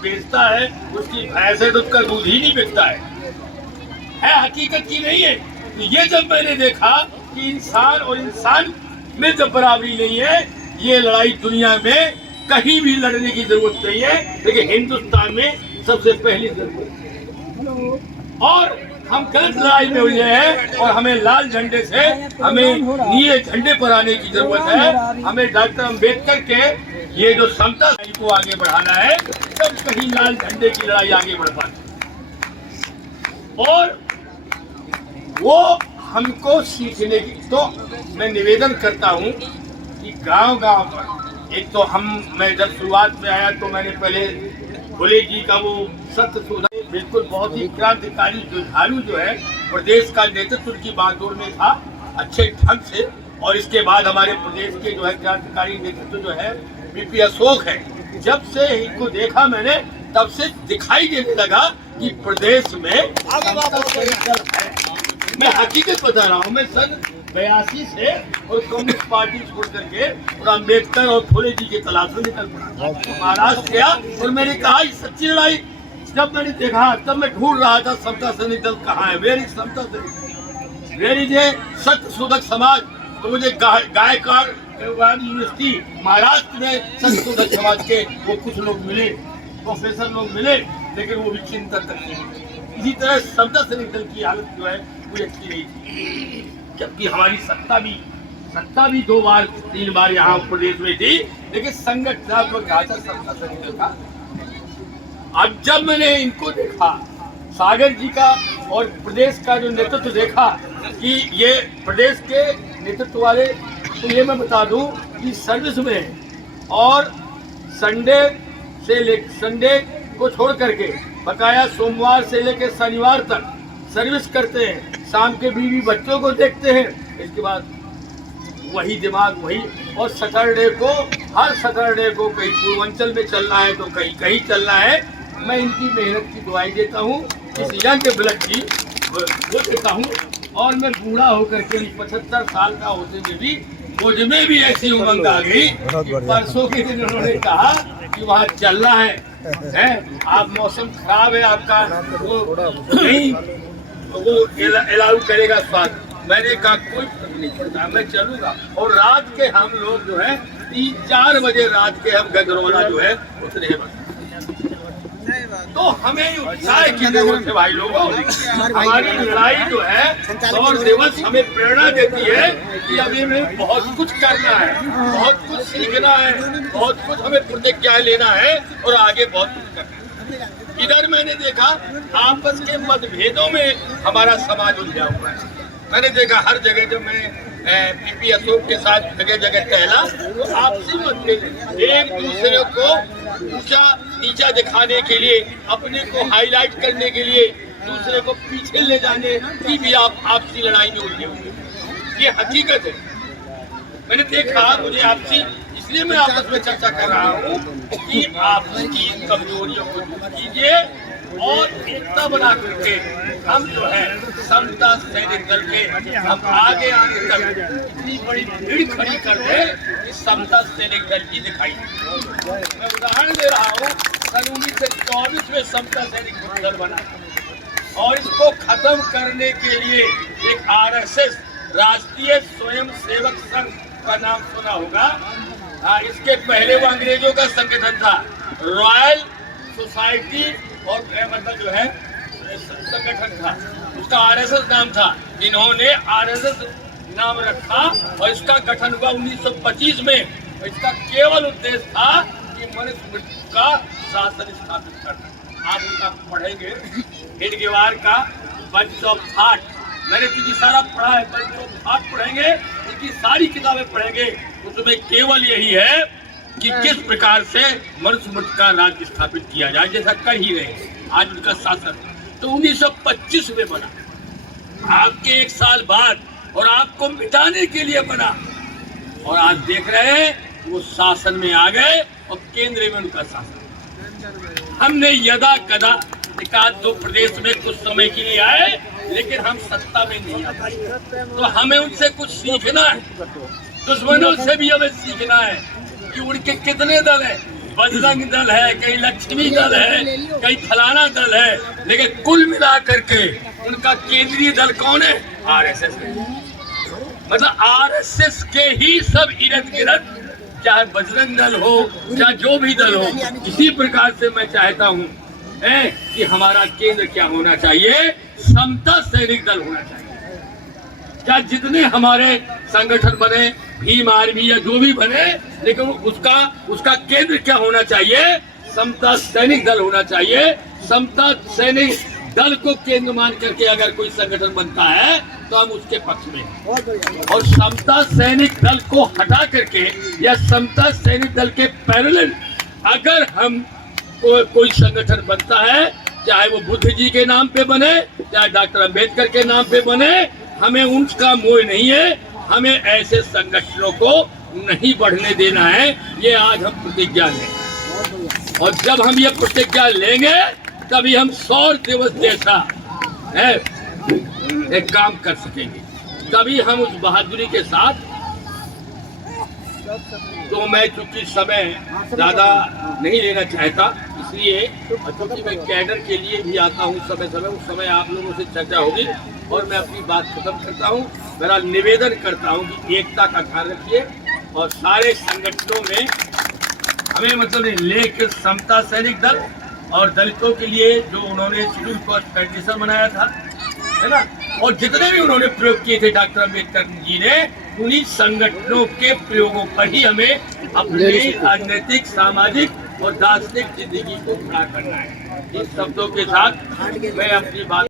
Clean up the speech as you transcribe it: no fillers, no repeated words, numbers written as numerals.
बेचता है उसकी भैंस है तो उसका दूध ही नहीं बिकता है हकीकत की नहीं है। तो ये जब मैंने देखा कि इंसान और इंसान में जब बराबरी नहीं है, ये लड़ाई दुनिया में कहीं भी लड़ने की जरूरत नहीं है, लेकिन हिंदुस्तान में सबसे पहली जरूरत है। और हम गलत लड़ाई में हुए हैं और हमें लाल झंडे से हमें नीले झंडे पर आने की जरूरत है। हमें डॉक्टर अम्बेडकर के ये जो समता को आगे बढ़ाना है, तब कहीं लाल झंडे की लड़ाई आगे बढ़ पाती। और वो हमको सीखने की, तो मैं निवेदन करता हूँ कि गांव-गांव पर एक तो मैं जब शुरुआत में आया तो मैंने पहले भोले जी का वो सत्य सुधा बिल्कुल बहुत ही क्रांतिकारी जुझारू जो है प्रदेश का नेतृत्व की बागडोर में था अच्छे ढंग से। और इसके बाद हमारे प्रदेश के जो है क्रांतिकारी नेतृत्व जो है बीपी अशोक है। जब से इनको देखा मैंने तब से दिखाई देने लगा कि प्रदेश में है। मैं हकीकत बता रहा हूँ। मैं सन 82 से और कम्युनिस्ट पार्टी छोड़ करके और अम्बेडकर और फुले जी के तलाश में निकल पड़ा, महाराष्ट्र गया और मैंने कहा सच्ची लड़ाई। जब मैंने देखा तब मैं ढूंढ रहा था समता सैनिक दल कहाँ है, वेरी समता सैनिक, वेरी जे सत्य शोधक समाज। तो मुझे गायकवाड़ यूनिवर्सिटी महाराष्ट्र में सत्य शोधक समाज के वो कुछ लोग मिले, प्रोफेसर लोग मिले, लेकिन वो भी चिंतन तक नहीं। इसी तरह समता सैनिक दल की हालत जो है वो अच्छी नहीं थी, जबकि हमारी सत्ता भी 2 बार 3 बार यहाँ प्रदेश में थी, लेकिन संगठनात्मक ढांचा समता सैनिक दल का। अब जब मैंने इनको देखा, सागर जी का और प्रदेश का जो नेतृत्व देखा कि ये प्रदेश के नेतृत्व वाले, तो ये मैं बता दूं कि सर्विस में और संडे को छोड़ करके बकाया सोमवार से लेकर शनिवार तक सर्विस करते हैं, शाम के बीवी बच्चों को देखते हैं, इसके बाद वही दिमाग वही। और सैटरडे को, हर सैटरडे को कहीं पूर्वांचल में चलना है तो कहीं चलना है। मैं इनकी मेहनत की दुआई देता हूँ, इस यंग ब्लड की वो देता हूँ। और मैं बूढ़ा होकर के 75 साल का होते हुए भी मुझ में भी ऐसी उमंग आ गई। परसों के दिन उन्होंने कहा कि वहाँ चलना है आप मौसम खराब है आपका, वो नहीं वो अलाउ करेगा स्वाद। मैंने कहा कोई फर्क नहीं पड़ता, मैं चलूंगा। और रात के हम लोग जो है 3-4 बजे रात के हम गजरौला जो है उतरे हैं। तो हमें उत्साह की जरूरत है भाई लोगों। हमारी लड़ाई जो है 100 दिवस हमें प्रेरणा देती है कि अभी हमें बहुत कुछ करना है, बहुत कुछ सीखना है, बहुत कुछ हमें प्रतिज्ञा लेना है और आगे बहुत कुछ करना है। इधर मैंने देखा आपस के मतभेदों में हमारा समाज उलझा हुआ है। मैंने देखा हर जगह जब मैं बीपी अशोक के साथ जगह जगह टहला तो आपसी मतभेद, एक दूसरे को ऊंचा नीचा दिखाने के लिए, अपने को हाईलाइट करने के लिए दूसरे को पीछे ले जाने की भी आपसी लड़ाई में उलझे हुए। ये हकीकत है। मैंने देखा, मुझे आपसी इसलिए मैं आपस में चर्चा कर रहा हूँ कि आपकी कमजोरियों को दूर कीजिए और एकता बना करके हम जो है समता सैनिक दल के हम आगे आने तक इतनी बड़ी भीड़ खड़ी कर दे कि समता सैनिक दल की दिखाई। मैं उदाहरण दे रहा हूँ, सन 1924 में समता सैनिक दल बना और इसको खत्म करने के लिए एक RSS राष्ट्रीय स्वयं सेवक संघ का नाम सुना होगा। इसके पहले वो अंग्रेजों का संगठन था, रॉयल सोसाइटी और मतलब जो है संगठन था, उसका RSS नाम था। इन्होंने RSS नाम रखा और इसका गठन हुआ 1925 में। इसका केवल उद्देश्य था कि मनुष्य का शासन स्थापित करना। आप उनका पढ़ेंगे हेडगेवार का बंच ऑफ थॉट, मैंने क्योंकि सारा पढ़ा है, बंच ऑफ थॉट पढ़ेंगे, इनकी सारी किताबें पढ़ेंगे, उसमें केवल यही है कि किस प्रकार से मनुस्मृत का राज्य स्थापित किया जाए, जैसा कर ही रहे आज उनका शासन। तो 1925 में बना, आपके 1 साल बाद, और आपको मिटाने के लिए बना। और आज देख रहे हैं वो शासन में आ गए और केंद्र में उनका शासन। हमने यदा कदा 1-2 प्रदेश में कुछ समय के लिए आए, लेकिन हम सत्ता में नहीं आ पाए। तो हमें उनसे कुछ सीखना है, दुश्मनों से भी हमें सीखना है कि उनके कितने दल हैं। बजरंग दल है, कहीं लक्ष्मी दल है, कहीं फलाना दल है, लेकिन कुल मिला करके उनका केंद्रीय दल कौन है? आरएसएस है। मतलब आरएसएस के ही सब इर्द गिर्द, चाहे बजरंग दल हो, चाहे जो भी दल हो, इसी प्रकार से मैं चाहता हूँ कि हमारा केंद्र क्या होना चाहिए? समता सैनिक दल होना चाहिए। क्या जितने हमारे संगठन बने, भीम आर्मी या जो भी बने, लेकिन उसका केंद्र क्या होना चाहिए? समता सैनिक दल होना चाहिए। समता सैनिक दल को केंद्र मान करके अगर कोई संगठन बनता है तो हम उसके पक्ष में हैं। और समता सैनिक दल को हटा करके या समता सैनिक दल के पैरेलल अगर हम कोई संगठन बनता है, चाहे वो बुद्ध जी के नाम पे बने, चाहे डॉक्टर अंबेडकर के नाम पे बने, हमें उनका मोह नहीं है। हमें ऐसे संगठनों को नहीं बढ़ने देना है। ये आज हम प्रतिज्ञा लें, और जब हम ये प्रतिज्ञा लेंगे तभी हम 100 दिवस जैसा है एक काम कर सकेंगे। तभी हम उस बहादुरी के साथ। तो मैं चूंकि समय ज्यादा नहीं लेना चाहता, इसलिए क्योंकि मैं कैडर के लिए भी आता हूँ समय समय, उस समय आप लोगों से चर्चा होगी और मैं अपनी बात खत्म करता हूँ। मेरा निवेदन करता हूँ कि एकता का ध्यान रखिए और सारे संगठनों में हमें मतलब लेकर समता सैनिक दल और दलितों के लिए जो उन्होंने शेड्यूल कास्ट फेडरेशन बनाया था, है ना, और जितने भी उन्होंने प्रयोग किए थे डॉक्टर अम्बेडकर जी ने, उन्हीं संगठनों के प्रयोगों पर ही हमें अपनी राजनीतिक, सामाजिक और दार्शनिक जिंदगी को खड़ा करना है। इन शब्दों के साथ मैं अपनी बात